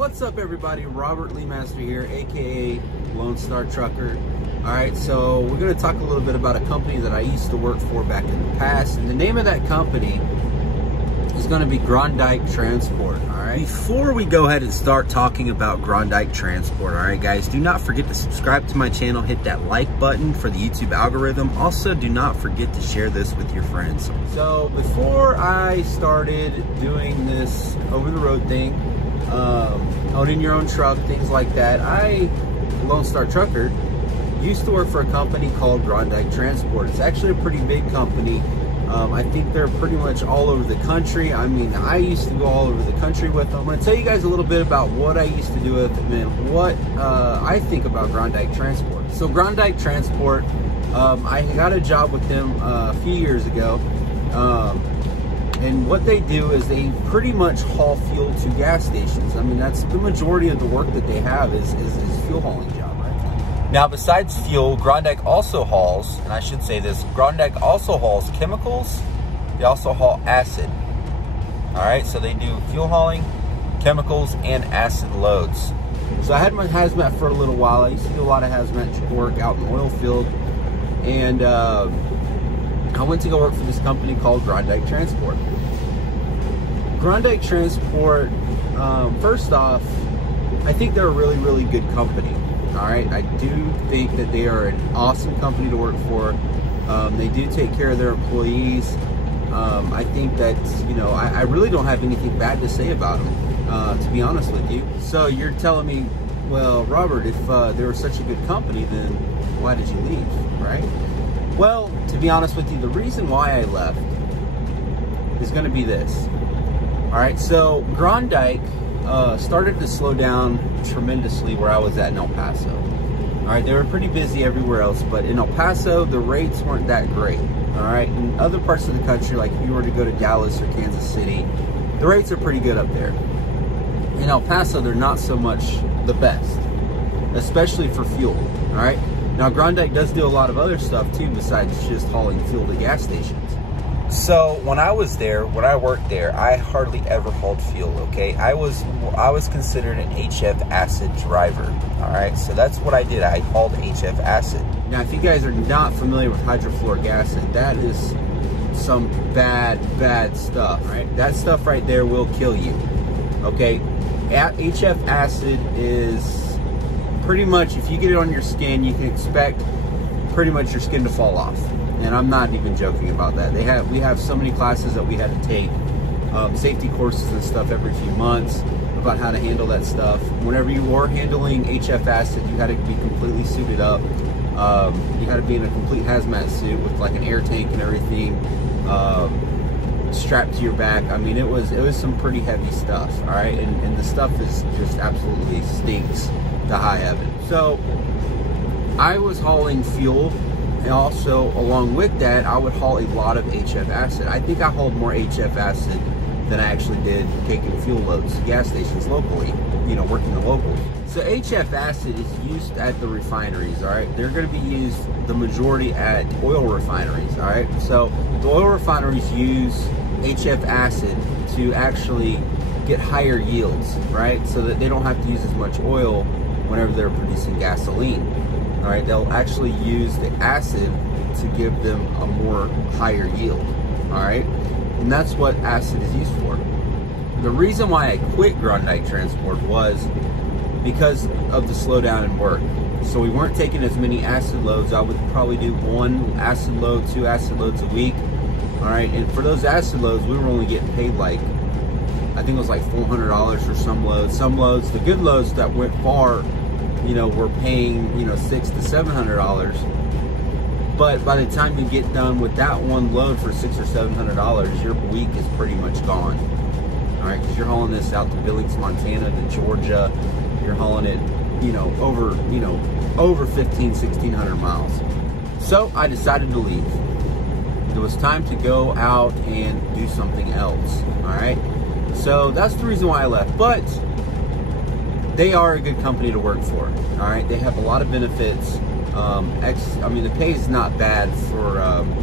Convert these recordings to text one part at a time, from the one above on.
What's up, everybody? Robert Lee Master here, aka Lone Star Trucker. Alright, so we're going to talk a little bit about a company that I used to work for back in the past, and the name of that company is going to be Groendyke Transport. Alright, before we go ahead and start talking about Groendyke Transport, alright guys, do not forget to subscribe to my channel, hit that like button for the YouTube algorithm. Also, do not forget to share this with your friends. So before I started doing this over-the-road thing, owning your own truck, things like that, I, Lone Star Trucker, used to work for a company called Groendyke Transport. It's actually a pretty big company. I think they're pretty much all over the country. I mean, I used to go all over the country with them. I'm going to tell you guys a little bit about what I used to do with them and what I think about Groendyke Transport. So Groendyke Transport, I got a job with them a few years ago. And what they do is they pretty much haul fuel to gas stations. I mean, that's the majority of the work that they have is fuel hauling job, right? Now, besides fuel, Groendyke also hauls, and I should say this, Groendyke also hauls chemicals. They also haul acid. All right, so they do fuel hauling, chemicals, and acid loads. So I had my hazmat for a little while. I used to do a lot of hazmat work out in the oil field. And I went to go work for this company called Groendyke Transport. Groendyke Transport, first off, I think they're a really, really good company. All right, I do think that they are an awesome company to work for. They do take care of their employees. I think that, you know, I really don't have anything bad to say about them, to be honest with you. So you're telling me, well, Robert, if they were such a good company, then why did you leave, right? Well, to be honest with you, the reason why I left is going to be this. All right, so Groendyke started to slow down tremendously where I was at in El Paso. All right, they were pretty busy everywhere else, but in El Paso, the rates weren't that great. All right, in other parts of the country, like if you were to go to Dallas or Kansas City, the rates are pretty good up there. In El Paso, they're not so much the best, especially for fuel. All right. Now, Groendyke does do a lot of other stuff too besides just hauling fuel to gas stations. So when I was there, when I worked there, I hardly ever hauled fuel, okay? I was considered an HF acid driver, all right? So that's what I did. I hauled HF acid. Now, if you guys are not familiar with hydrofluoric acid, that is some bad stuff, right? That stuff right there will kill you, okay? HF acid is pretty much, if you get it on your skin, you can expect pretty much your skin to fall off. And I'm not even joking about that. We have so many classes that we had to take, safety courses and stuff every few months about how to handle that stuff. Whenever you are handling HF acid, you got to be completely suited up. You got to be in a complete hazmat suit with like an air tank and everything, strapped to your back. I mean, it was some pretty heavy stuff, all right? And the stuff is just absolutely stinks to high heaven. So I was hauling fuel, and also along with that, I would haul a lot of HF acid. I think I hauled more HF acid than I actually did taking fuel loads to gas stations locally, you know, working the locals. So HF acid is used at the refineries, all right? They're gonna be used, the majority, at oil refineries, all right? So the oil refineries use HF acid to actually get higher yields, right? So that they don't have to use as much oil whenever they're producing gasoline. All right, they'll actually use the acid to give them a more higher yield, all right? And that's what acid is used for. The reason why I quit Groendyke Transport was because of the slowdown in work. So we weren't taking as many acid loads. I would probably do 1 acid load, 2 acid loads a week, all right? And for those acid loads, we were only getting paid like, I think it was like $400 for some loads. Some loads, the good loads that went far, you know, we're paying, you know, $600 to $700, but by the time you get done with that one load for $600 or $700, your week is pretty much gone. All right, because you're hauling this out to Billings, Montana, to Georgia. You're hauling it, you know, over 1,500–1,600 miles. So I decided to leave. It was time to go out and do something else. All right, so that's the reason why I left. But they are a good company to work for, all right? They have a lot of benefits. I mean, the pay is not bad for,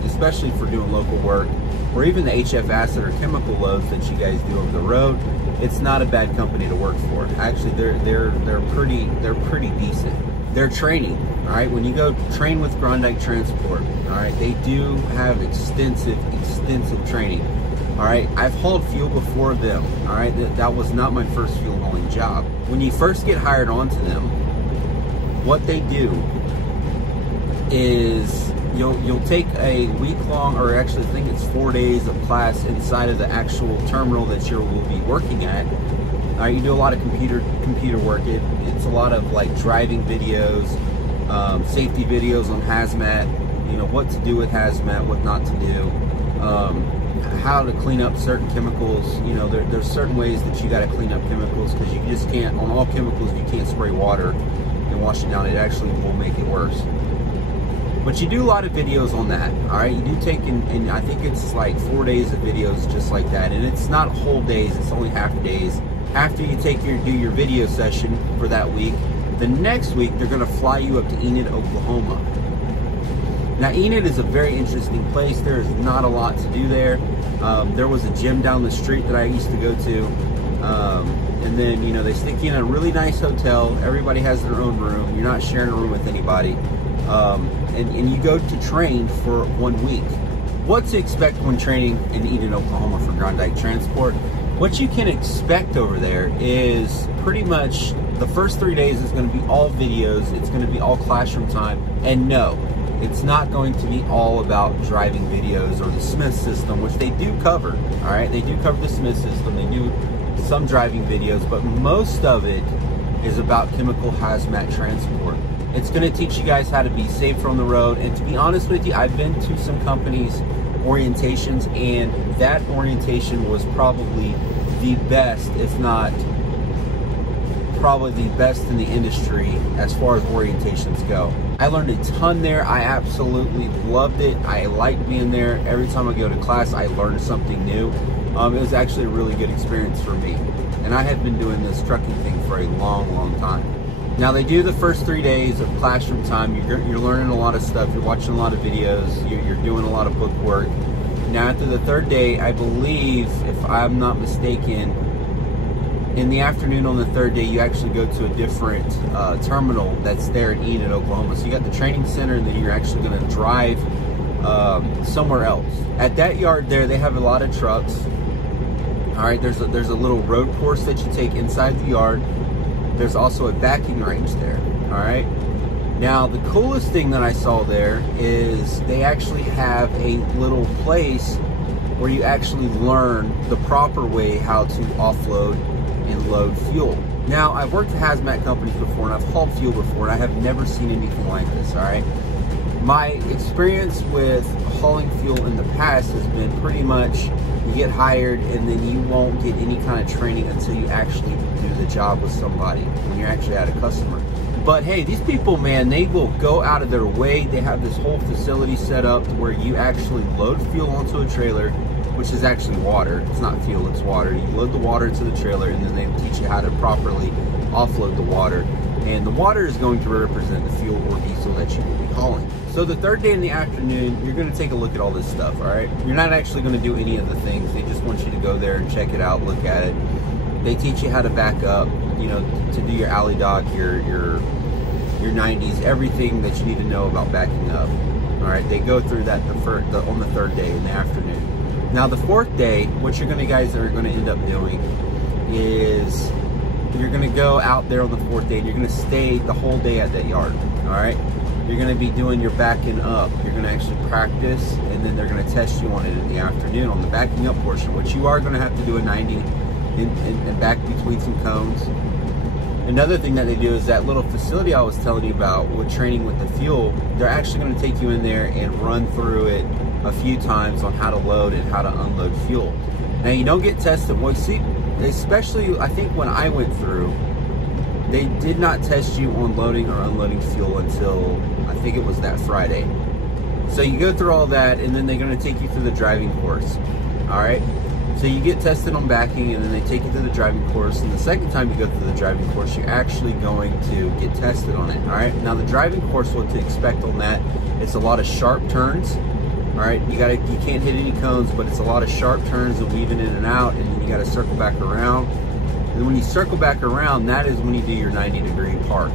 especially for doing local work. or even the HF acid or chemical loads that you guys do over the road, it's not a bad company to work for. Actually, they're pretty decent. Their training, all right, when you go train with Groendyke Transport, all right, they do have extensive training. All right, I've hauled fuel before them. All right, that was not my first fuel hauling job. When you first get hired onto them, what they do is you'll take a week-long, or actually I think it's 4 days of class inside of the actual terminal that you will be working at. All right, you do a lot of computer work. It's a lot of like driving videos, safety videos on hazmat. You know what to do with hazmat, what not to do. How to clean up certain chemicals. You know, there's certain ways that you got to clean up chemicals, because you just can't, on all chemicals, you can't spray water and wash it down. It actually will make it worse. But you do a lot of videos on that, all right? You do take, and I think it's like 4 days of videos just like that. And it's not whole days, it's only half days. After you do your video session for that week, the next week they're gonna fly you up to Enid, Oklahoma. Now, Enid is a very interesting place. There is not a lot to do there. There was a gym down the street that I used to go to. And then, you know, they stick you in a really nice hotel. Everybody has their own room. You're not sharing a room with anybody. And you go to train for 1 week. What to expect when training in Enid, Oklahoma for Groendyke Transport? What you can expect over there is pretty much the first 3 days is going to be all videos. It's going to be all classroom time. And no, it's not going to be all about driving videos or the Smith system, which they do cover. All right, they do cover the Smith system. They do some driving videos, but most of it is about chemical hazmat transport. It's going to teach you guys how to be safer on the road. And to be honest with you, I've been to some companies' orientations, and that orientation was probably the best, if not probably the best in the industry as far as orientations go. I learned a ton there. I absolutely loved it. I liked being there. Every time I go to class, I learned something new. It was actually a really good experience for me. And I have been doing this trucking thing for a long time. Now, they do the first 3 days of classroom time. You're learning a lot of stuff. You're watching a lot of videos. You're doing a lot of book work. Now, after the third day, I believe, if I'm not mistaken, in the afternoon on the third day, you actually go to a different terminal that's there in Enid, Oklahoma. So you got the training center, and then you're actually going to drive somewhere else. At that yard there, they have a lot of trucks. All right, there's a little road course that you take inside the yard. There's also a backing range there, all right? Now, the coolest thing that I saw there is they actually have a little place where you actually learn the proper way how to offload and load fuel. Now, I've worked at hazmat companies before, and I've hauled fuel before, and I have never seen anything like this, all right? My experience with hauling fuel in the past has been pretty much you get hired and then you won't get any kind of training until you actually do the job with somebody, when you're actually at a customer. But hey, these people, man, they will go out of their way. They have this whole facility set up where you actually load fuel onto a trailer, which is actually water. It's not fuel, it's water. You load the water into the trailer, and then they teach you how to properly offload the water. And the water is going to represent the fuel or diesel that you will be hauling. So the third day in the afternoon, you're going to take a look at all this stuff, all right? You're not actually going to do any of the things. They just want you to go there and check it out, look at it. They teach you how to back up, you know, to do your alley dock, your 90s, everything that you need to know about backing up. All right, they go through that on the third day in the afternoon. Now the fourth day, what you're guys are going to end up doing is you're going to go out there on the fourth day, and you're going to stay the whole day at that yard. All right, you're going to be doing your backing up. You're going to actually practice, and then they're going to test you on it in the afternoon on the backing up portion, which you are going to have to do a 90 and back between some cones. Another thing that they do is that little facility I was telling you about with training with the fuel, they're actually going to take you in there and run through it a few times on how to load and how to unload fuel. Now, you don't get tested. Well, see, especially I think when I went through, they did not test you on loading or unloading fuel until I think it was that Friday. So you go through all that, and then they're going to take you through the driving course. All right. So you get tested on backing, and then they take you through the driving course. And the second time you go through the driving course, you're actually going to get tested on it. All right. Now the driving course, what to expect on that, it's a lot of sharp turns. All right, you can't hit any cones, but it's a lot of sharp turns and weaving in and out, and then you got to circle back around. And when you circle back around, that is when you do your 90-degree park.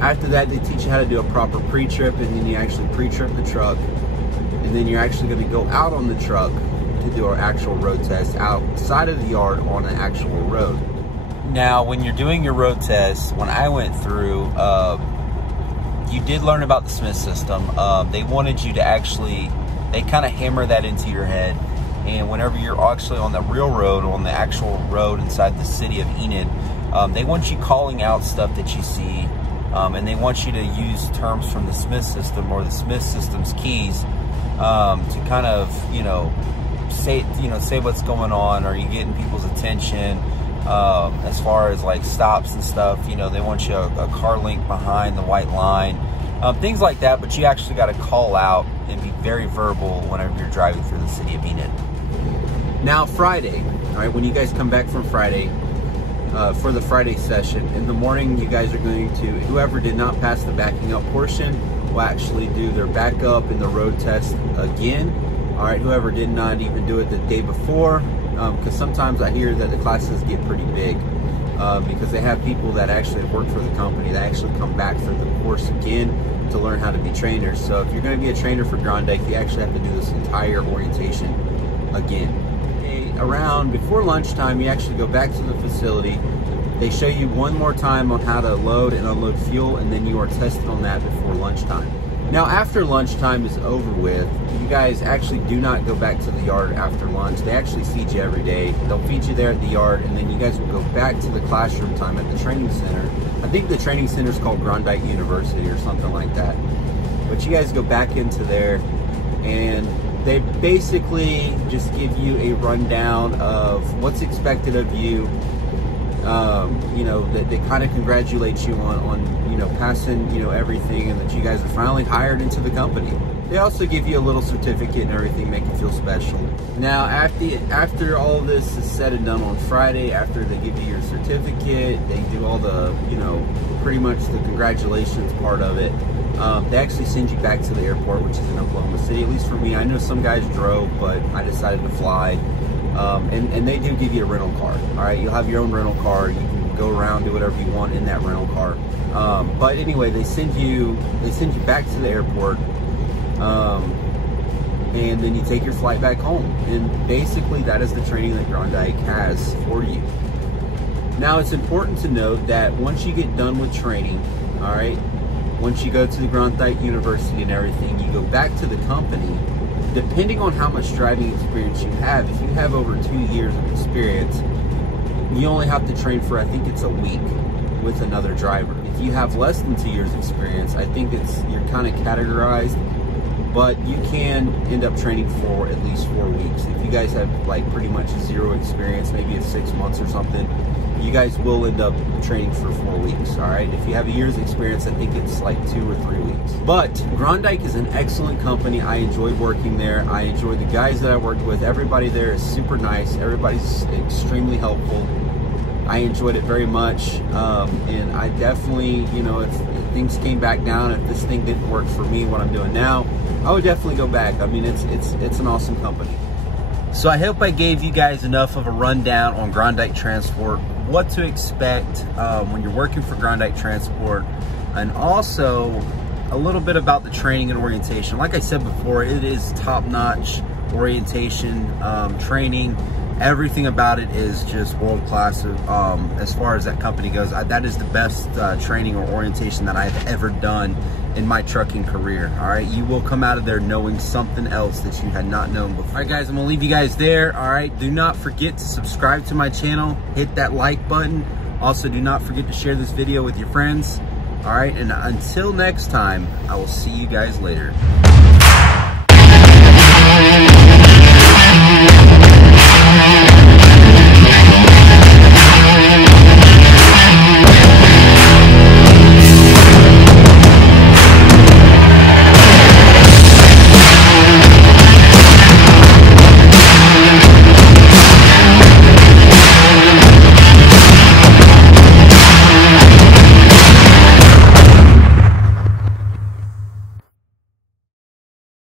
After that, they teach you how to do a proper pre-trip, and then you actually pre-trip the truck, and then you're actually going to go out on the truck to do our actual road test outside of the yard on an actual road. Now, when you're doing your road test, when I went through, you did learn about the Smith system. They wanted you to actually, they kind of hammer that into your head. And whenever you're actually on the real road, on the actual road inside the city of Enid, they want you calling out stuff that you see, and they want you to use terms from the Smith system or the Smith system's keys to kind of, say what's going on. Are you getting people's attention? As far as like stops and stuff, they want you a car link behind the white line, things like that. But you actually got to call out and be very verbal whenever you're driving through the city of Enid. Now Friday, all right, when you guys come back from Friday for the Friday session, in the morning you guys are going to, whoever did not pass the backing up portion will actually do their backup and the road test again. All right, whoever did not even do it the day before, because sometimes I hear that the classes get pretty big because they have people that actually work for the company that actually come back for the course again to learn how to be trainers. So if you're going to be a trainer for Groendyke, you actually have to do this entire orientation again. Around before lunchtime, you actually go back to the facility. They show you one more time on how to load and unload fuel, and then you are tested on that before lunchtime. Now, after lunchtime is over with, you guys actually do not go back to the yard after lunch. They actually feed you every day. They'll feed you there at the yard, and then you guys will go back to the classroom time at the training center. I think the training center is called Groendyke University or something like that. But you guys go back into there, and they basically just give you a rundown of what's expected of you. They kind of congratulate you on passing, everything, and that you guys are finally hired into the company. They also give you a little certificate and everything, make you feel special. Now, after all of this is said and done on Friday, after they give you your certificate, they do all the, pretty much the congratulations part of it. They actually send you back to the airport, which is in Oklahoma City. At least for me, I know some guys drove, but I decided to fly. And they do give you a rental car. All right, you'll have your own rental car. You can go around, do whatever you want in that rental car. But anyway, they send you back to the airport, and then you take your flight back home. And basically, that is the training that Groendyke has for you. Now, it's important to note that once you get done with training, all right, once you go to the Groendyke University and everything, you go back to the company. Depending on how much driving experience you have, if you have over 2 years of experience, you only have to train for, I think it's a week with another driver. If you have less than 2 years experience, I think you're kind of categorized, but you can end up training for at least 4 weeks. If you guys have like pretty much zero experience, maybe it's 6 months or something, you guys will end up training for 4 weeks, all right? If you have a year's experience, I think it's like 2 or 3 weeks. But Groendyke is an excellent company. I enjoyed working there. I enjoyed the guys that I worked with. Everybody there is super nice. Everybody's extremely helpful. I enjoyed it very much, and I definitely, if things came back down, if this thing didn't work for me, what I'm doing now, I would definitely go back. I mean, it's an awesome company. So I hope I gave you guys enough of a rundown on Groendyke Transport, what to expect when you're working for Groendyke Transport, and also a little bit about the training and orientation. Like I said before, it is top-notch orientation, training. Everything about it is just world-class as far as that company goes. That is the best training or orientation that I've ever done in my trucking career. All right, you will come out of there knowing something else that you had not known before. All right, guys, I'm gonna leave you guys there. All right, do not forget to subscribe to my channel, hit that like button. Also, do not forget to share this video with your friends. All right, and until next time, I will see you guys later.